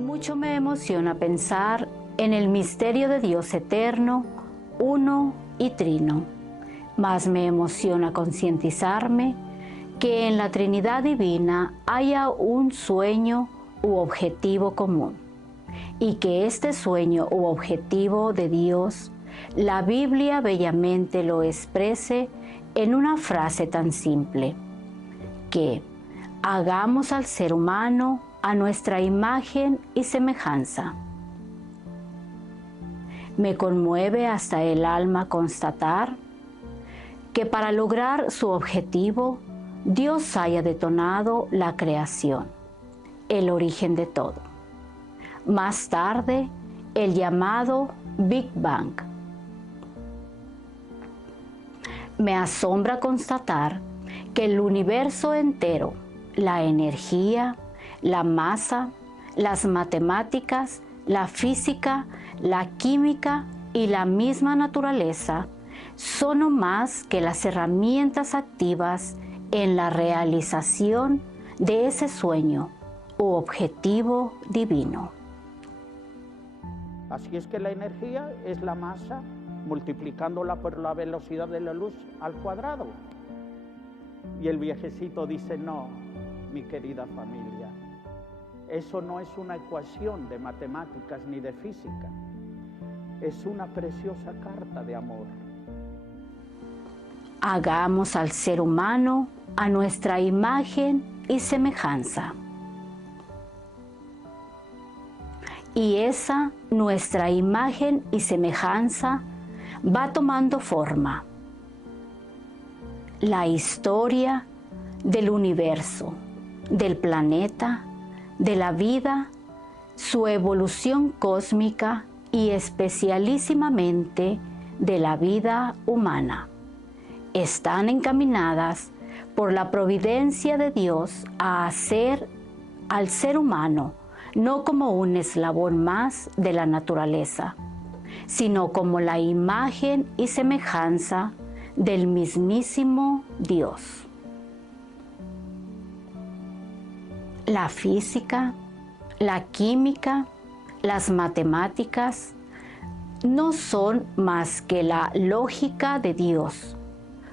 Mucho me emociona pensar en el misterio de Dios eterno, uno y trino. Más me emociona concientizarme que en la Trinidad Divina haya un sueño u objetivo común, y que este sueño u objetivo de Dios, la Biblia bellamente lo exprese en una frase tan simple, que hagamos al ser humano a nuestra imagen y semejanza. Me conmueve hasta el alma constatar que para lograr su objetivo, Dios haya detonado la creación, el origen de todo. Más tarde, el llamado Big Bang. Me asombra constatar que el universo entero, la energía, la masa, las matemáticas, la física, la química y la misma naturaleza son no más que las herramientas activas en la realización de ese sueño u objetivo divino. Así es que la energía es la masa multiplicándola por la velocidad de la luz al cuadrado. Y el viejecito dice, no, mi querida familia, eso no es una ecuación de matemáticas ni de física, es una preciosa carta de amor. Hagamos al ser humano a nuestra imagen y semejanza. Y esa nuestra imagen y semejanza va tomando forma. La historia del universo, del planeta, de la vida, su evolución cósmica y especialísimamente de la vida humana, están encaminadas por la providencia de Dios a hacer al ser humano no como un eslabón más de la naturaleza, sino como la imagen y semejanza del mismísimo Dios. La física, la química, las matemáticas no son más que la lógica de Dios,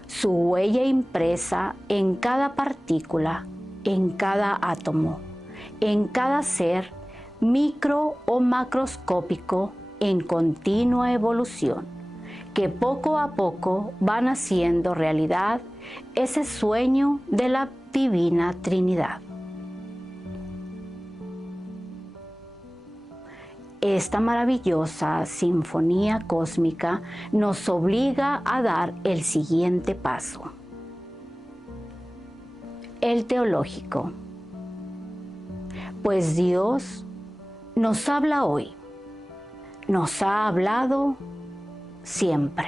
su huella impresa en cada partícula, en cada átomo, en cada ser micro o macroscópico en continua evolución, que poco a poco van haciendo realidad ese sueño de la Divina Trinidad. Esta maravillosa sinfonía cósmica nos obliga a dar el siguiente paso. El teológico. Pues Dios nos habla hoy, nos ha hablado siempre.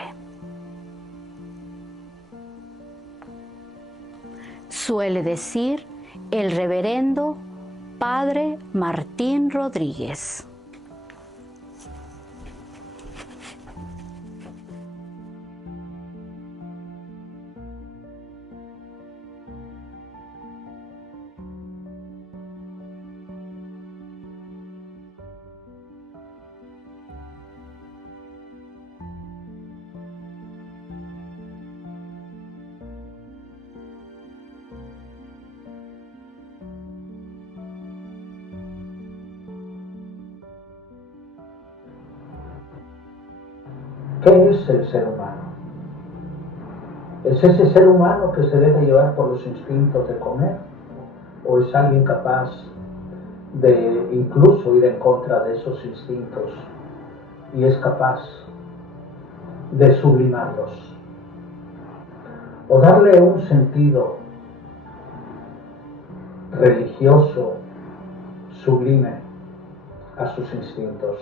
Suele decir el reverendo Padre Martín Rodríguez. ¿Qué es el ser humano? ¿Es ese ser humano que se deja llevar por los instintos de comer? ¿O es alguien capaz de incluso ir en contra de esos instintos y es capaz de sublimarlos? ¿O darle un sentido religioso, sublime a sus instintos?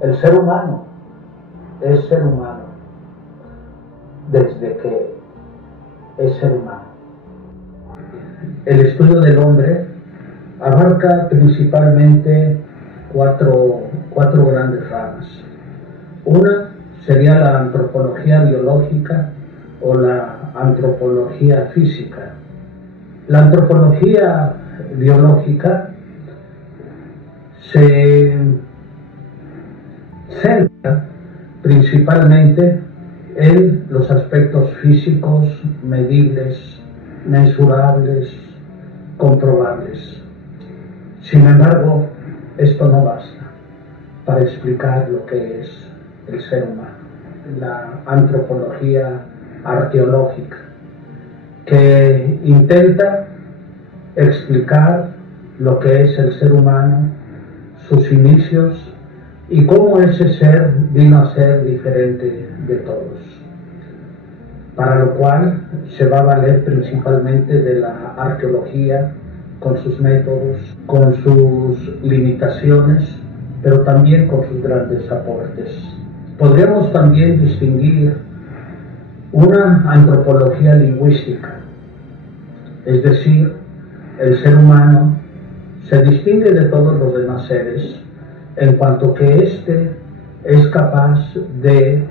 El ser humano es ser humano desde que es ser humano. El estudio del hombre abarca principalmente cuatro grandes ramas. Una sería la antropología biológica o la antropología física. La antropología biológica se centra principalmente en los aspectos físicos, medibles, mensurables, comprobables. Sin embargo, esto no basta para explicar lo que es el ser humano. La antropología arqueológica, que intenta explicar lo que es el ser humano, sus inicios y cómo ese ser vino a ser diferente de todos. Para lo cual se va a valer principalmente de la arqueología, con sus métodos, con sus limitaciones, pero también con sus grandes aportes. Podríamos también distinguir una antropología lingüística, es decir, el ser humano se distingue de todos los demás seres en cuanto que éste es capaz de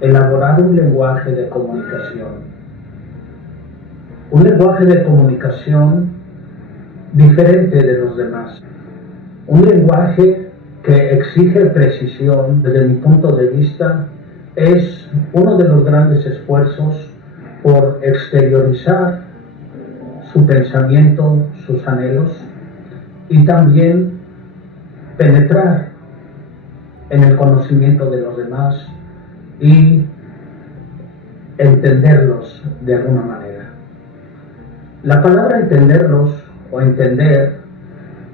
elaborar un lenguaje de comunicación. Un lenguaje de comunicación diferente de los demás. Un lenguaje que exige precisión, desde mi punto de vista, es uno de los grandes esfuerzos por exteriorizar su pensamiento, sus anhelos, y también penetrar en el conocimiento de los demás y entenderlos de alguna manera. La palabra entenderlos o entender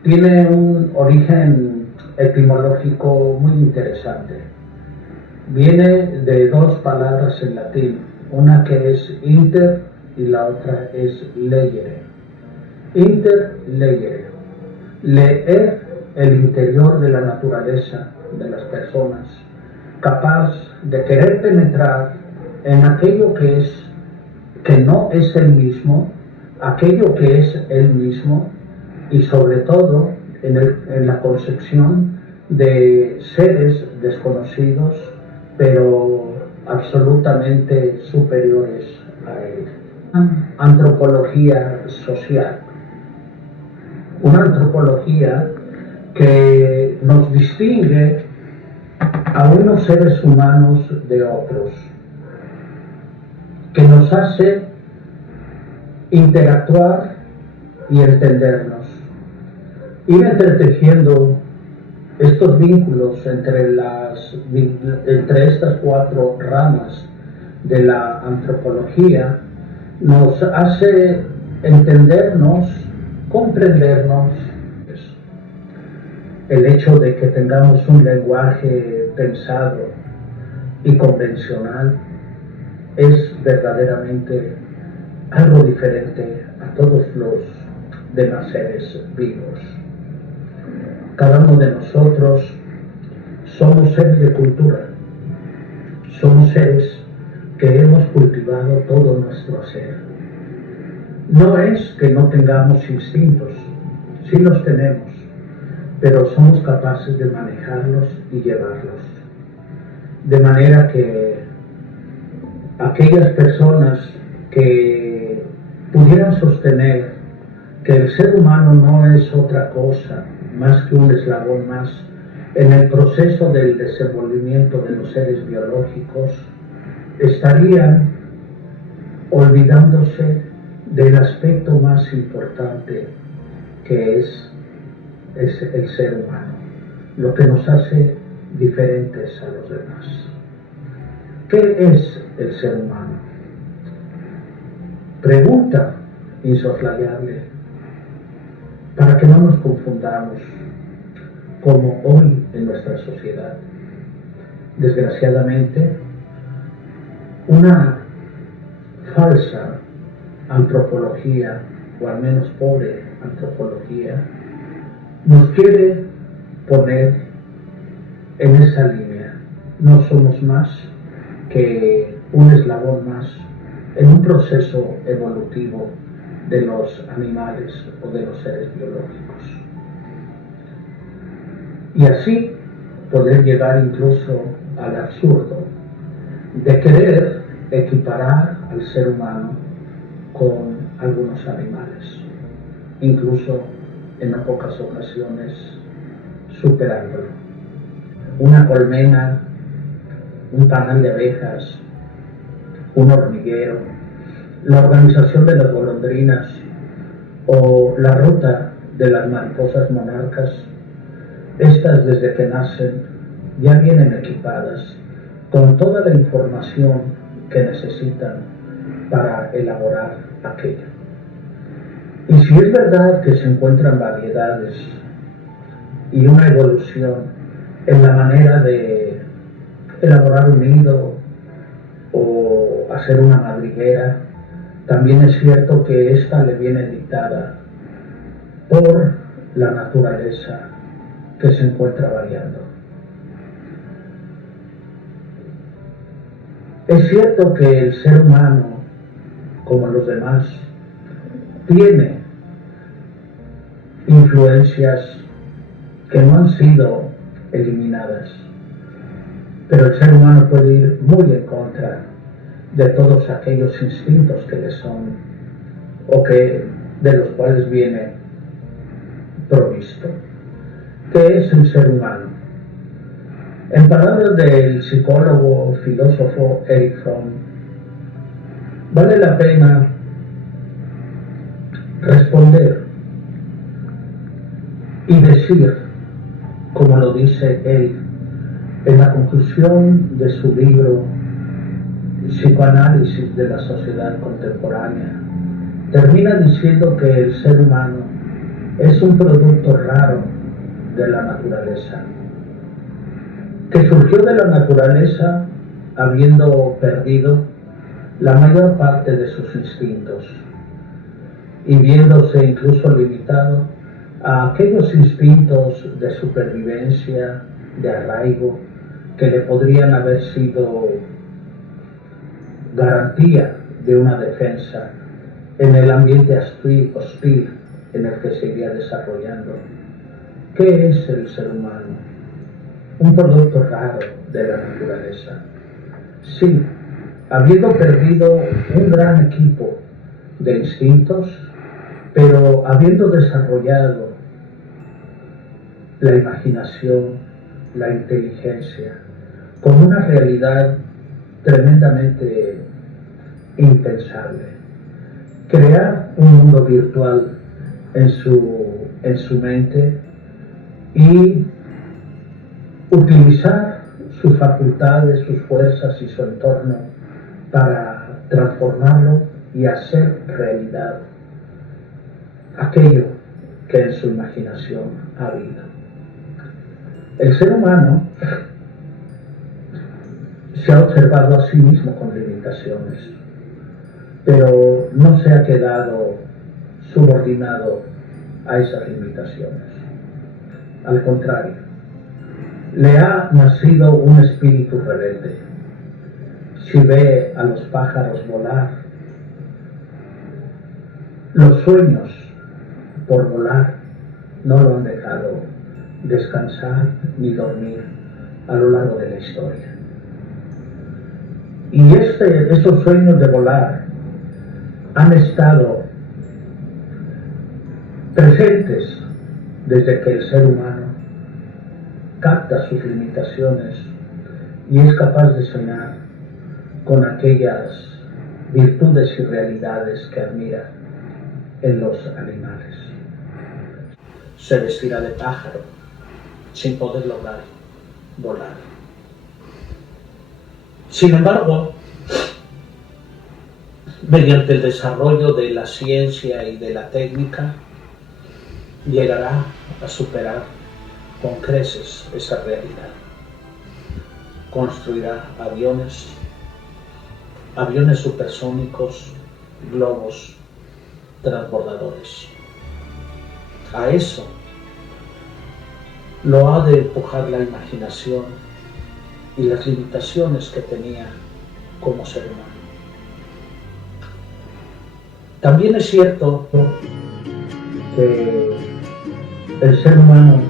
tiene un origen etimológico muy interesante. Viene de dos palabras en latín, una que es inter y la otra es legere. Inter legere, leer el interior de la naturaleza de las personas, capaz de querer penetrar en aquello que no es el mismo, aquello que es el mismo, y sobre todo en la concepción de seres desconocidos, pero absolutamente superiores a él. Antropología social, una antropología que nos distingue a unos seres humanos de otros, que nos hace interactuar y entendernos, ir entretejiendo estos vínculos entre estas cuatro ramas de la antropología, nos hace entendernos, comprendernos. El hecho de que tengamos un lenguaje pensado y convencional es verdaderamente algo diferente a todos los demás seres vivos. Cada uno de nosotros somos seres de cultura, somos seres que hemos cultivado todo nuestro ser. No es que no tengamos instintos, sí los tenemos, pero somos capaces de manejarlos y llevarlos. De manera que aquellas personas que pudieran sostener que el ser humano no es otra cosa más que un eslabón más en el proceso del desenvolvimiento de los seres biológicos, estarían olvidándose del aspecto más importante que es el ser humano, lo que nos hace diferentes a los demás. ¿Qué es el ser humano? Pregunta insoslayable, para que no nos confundamos, como hoy en nuestra sociedad. Desgraciadamente, una falsa antropología, o al menos pobre antropología, nos quiere poner en esa línea. No somos más que un eslabón más en un proceso evolutivo de los animales o de los seres biológicos. Y así poder llegar incluso al absurdo de querer equiparar al ser humano con algunos animales, incluso en no pocas ocasiones superándolo. Una colmena, un panal de abejas, un hormiguero, la organización de las golondrinas o la ruta de las mariposas monarcas, estas desde que nacen ya vienen equipadas con toda la información que necesitan para elaborar aquello. Y si es verdad que se encuentran variedades y una evolución en la manera de elaborar un nido o hacer una madriguera, también es cierto que esta le viene dictada por la naturaleza que se encuentra variando. Es cierto que el ser humano, como los demás, tiene influencias que no han sido eliminadas, pero el ser humano puede ir muy en contra de todos aquellos instintos que le son o que de los cuales viene provisto. ¿Qué es el ser humano? En palabras del psicólogo, filósofo Erich Fromm, vale la pena responder y decir, como lo dice él en la conclusión de su libro Psicoanálisis de la sociedad contemporánea, termina diciendo que el ser humano es un producto raro de la naturaleza, que surgió de la naturaleza habiendo perdido la mayor parte de sus instintos y viéndose incluso limitado a aquellos instintos de supervivencia, de arraigo, que le podrían haber sido garantía de una defensa en el ambiente hostil en el que se iría desarrollando. ¿Qué es el ser humano? Un producto raro de la naturaleza. Sí, habiendo perdido un gran equipo de instintos, pero habiendo desarrollado la imaginación, la inteligencia, con una realidad tremendamente impensable. Crear un mundo virtual en su mente y utilizar sus facultades, sus fuerzas y su entorno para transformarlo y hacer realidad aquello que en su imaginación ha habido. El ser humano se ha observado a sí mismo con limitaciones, pero no se ha quedado subordinado a esas limitaciones. Al contrario, le ha nacido un espíritu rebelde. Si ve a los pájaros volar, los sueños por volar no lo han dejado descansar ni dormir a lo largo de la historia. Y esos sueños de volar han estado presentes desde que el ser humano capta sus limitaciones y es capaz de soñar con aquellas virtudes y realidades que admira en los animales. Se vestirá de pájaro sin poder lograr volar. Sin embargo, mediante el desarrollo de la ciencia y de la técnica, llegará a superar con creces esa realidad. Construirá aviones supersónicos, globos transbordadores. A eso lo ha de empujar la imaginación y las limitaciones que tenía como ser humano. También es cierto que el ser humano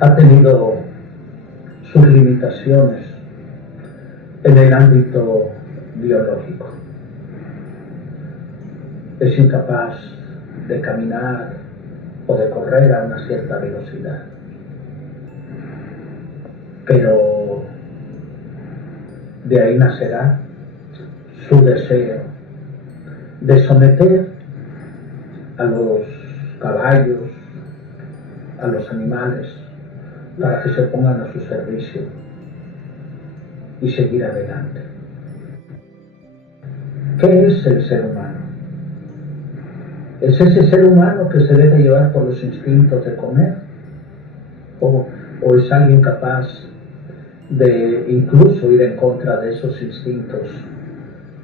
ha tenido sus limitaciones en el ámbito biológico. Es incapaz de caminar o de correr a una cierta velocidad. Pero de ahí nacerá su deseo de someter a los caballos, a los animales, para que se pongan a su servicio y seguir adelante. ¿Qué es el ser humano? ¿Es ese ser humano que se deja llevar por los instintos de comer? ¿O es alguien capaz de incluso ir en contra de esos instintos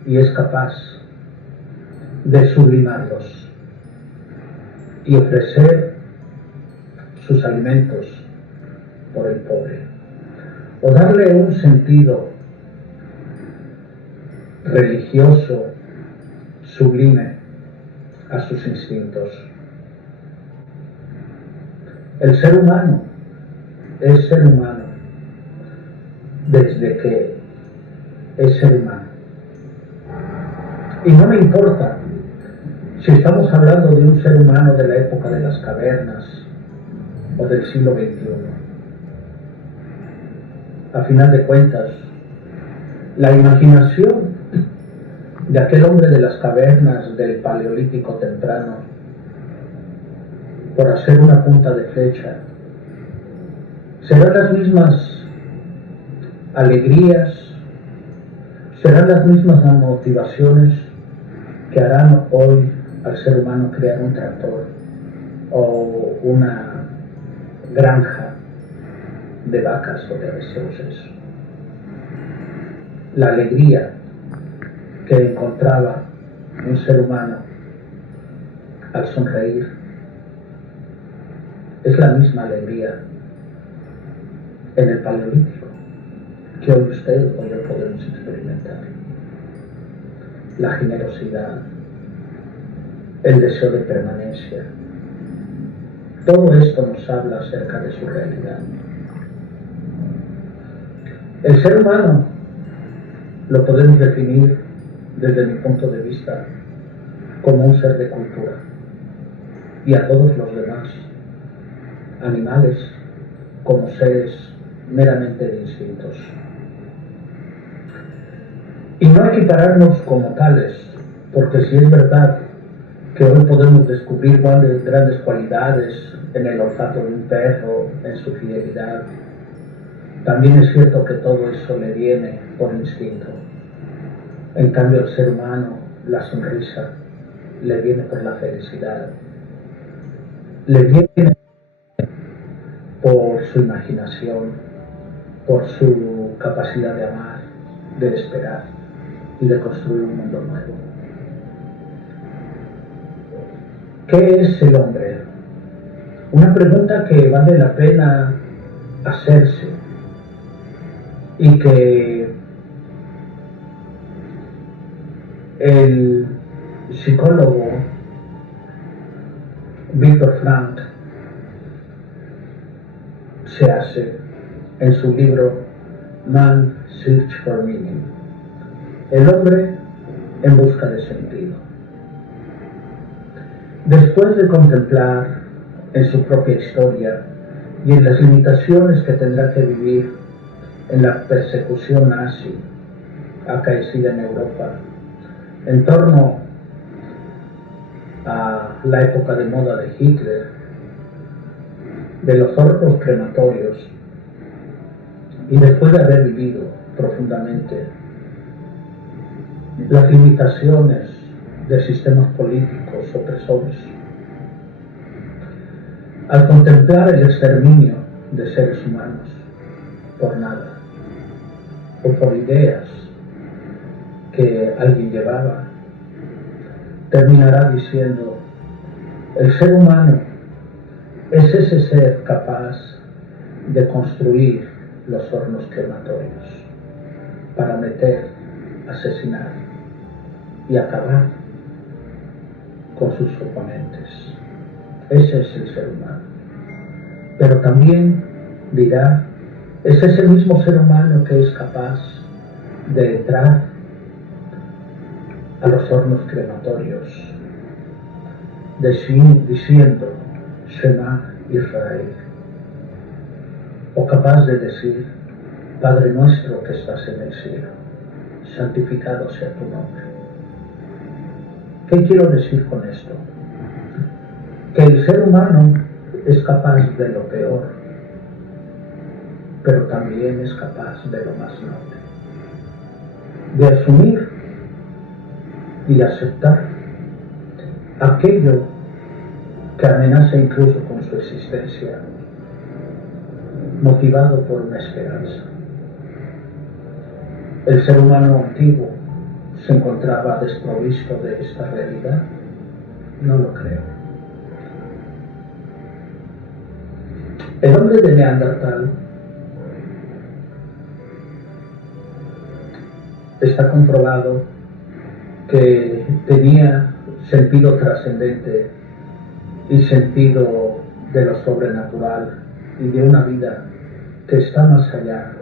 y es capaz de sublimarlos y ofrecer sus alimentos por el pobre, o darle un sentido religioso sublime a sus instintos? El ser humano es ser humano desde que es ser humano. Y no me importa si estamos hablando de un ser humano de la época de las cavernas o del siglo XXI. A final de cuentas, la imaginación de aquel hombre de las cavernas del Paleolítico temprano, por hacer una punta de flecha, serán las mismas alegrías, serán las mismas motivaciones que harán hoy al ser humano crear un tractor o una granja de vacas o de avestruces. La alegría que encontraba un ser humano al sonreír es la misma alegría en el Paleolítico que hoy usted o yo podemos experimentar. La generosidad, el deseo de permanencia, todo esto nos habla acerca de su realidad. El ser humano lo podemos definir desde mi punto de vista como un ser de cultura, y a todos los demás animales como seres meramente de instintos. Y no equipararnos como tales, porque si es verdad que hoy podemos descubrir grandes cualidades en el olfato de un perro, en su fidelidad, también es cierto que todo eso le viene por instinto. En cambio, al ser humano, la sonrisa le viene por la felicidad, le viene por su imaginación, por su capacidad de amar, de esperar y de construir un mundo nuevo. ¿Qué es el hombre? Una pregunta que vale la pena hacerse y que el psicólogo Viktor Frankl se hace en su libro Man's Search for Meaning, el hombre en busca de sentido. Después de contemplar en su propia historia y en las limitaciones que tendrá que vivir en la persecución nazi acaecida en Europa, en torno a la época de moda de Hitler, de los hornos crematorios, y después de haber vivido profundamente las limitaciones de sistemas políticos opresores, al contemplar el exterminio de seres humanos por nada o por ideas que alguien llevaba, terminará diciendo: el ser humano es ese ser capaz de construir los hornos crematorios para meter, asesinar y acabar con sus oponentes. Ese es el ser humano. Pero también dirá: ese es el mismo ser humano que es capaz de entrar a los hornos crematorios diciendo: Shema Israel, o capaz de decir, Padre nuestro que estás en el cielo, santificado sea tu nombre. ¿Qué quiero decir con esto? Que el ser humano es capaz de lo peor, pero también es capaz de lo más noble, de asumir y aceptar aquello que amenaza incluso con su existencia, motivado por una esperanza. ¿El ser humano antiguo se encontraba desprovisto de esta realidad? No lo creo. El hombre de Neandertal está comprobado que tenía sentido trascendente y sentido de lo sobrenatural y de una vida que está más allá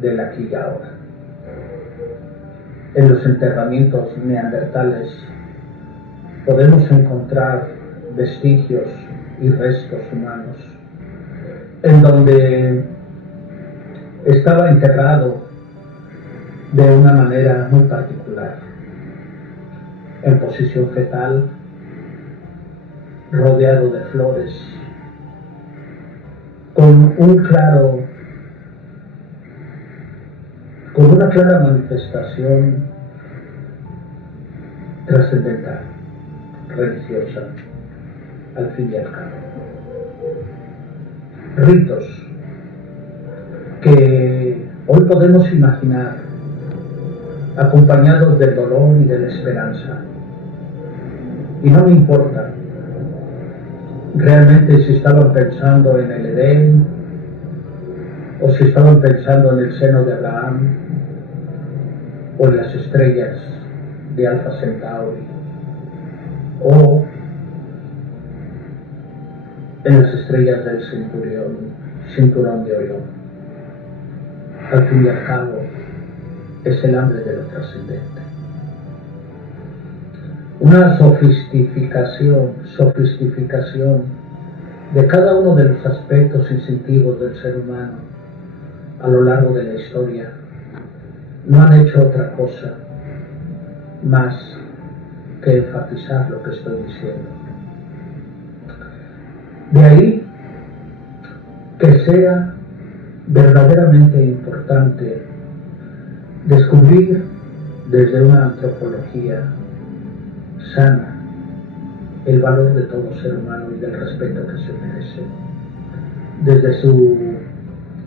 del aquí y ahora. En los enterramientos neandertales podemos encontrar vestigios y restos humanos en donde estaba enterrado de una manera muy particular, en posición fetal, rodeado de flores, con una clara manifestación trascendental, religiosa, al fin y al cabo. Ritos que hoy podemos imaginar acompañados del dolor y de la esperanza. Y no me importa realmente si estaban pensando en el Edén o si estaban pensando en el seno de Abraham o en las estrellas de Alfa Centauri o en las estrellas del cinturón de Orión. Al fin y al cabo es el hambre de lo trascendente. Una sofisticación de cada uno de los aspectos instintivos del ser humano a lo largo de la historia no han hecho otra cosa más que enfatizar lo que estoy diciendo. De ahí que sea verdaderamente importante descubrir desde una antropología sana el valor de todo ser humano y del respeto que se merece. Desde su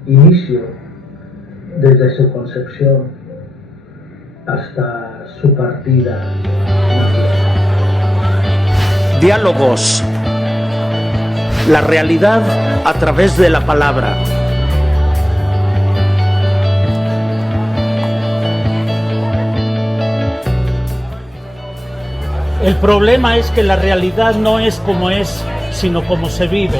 inicio, desde su concepción, hasta su partida. Diálogos. La realidad a través de la palabra. El problema es que la realidad no es como es, sino como se vive.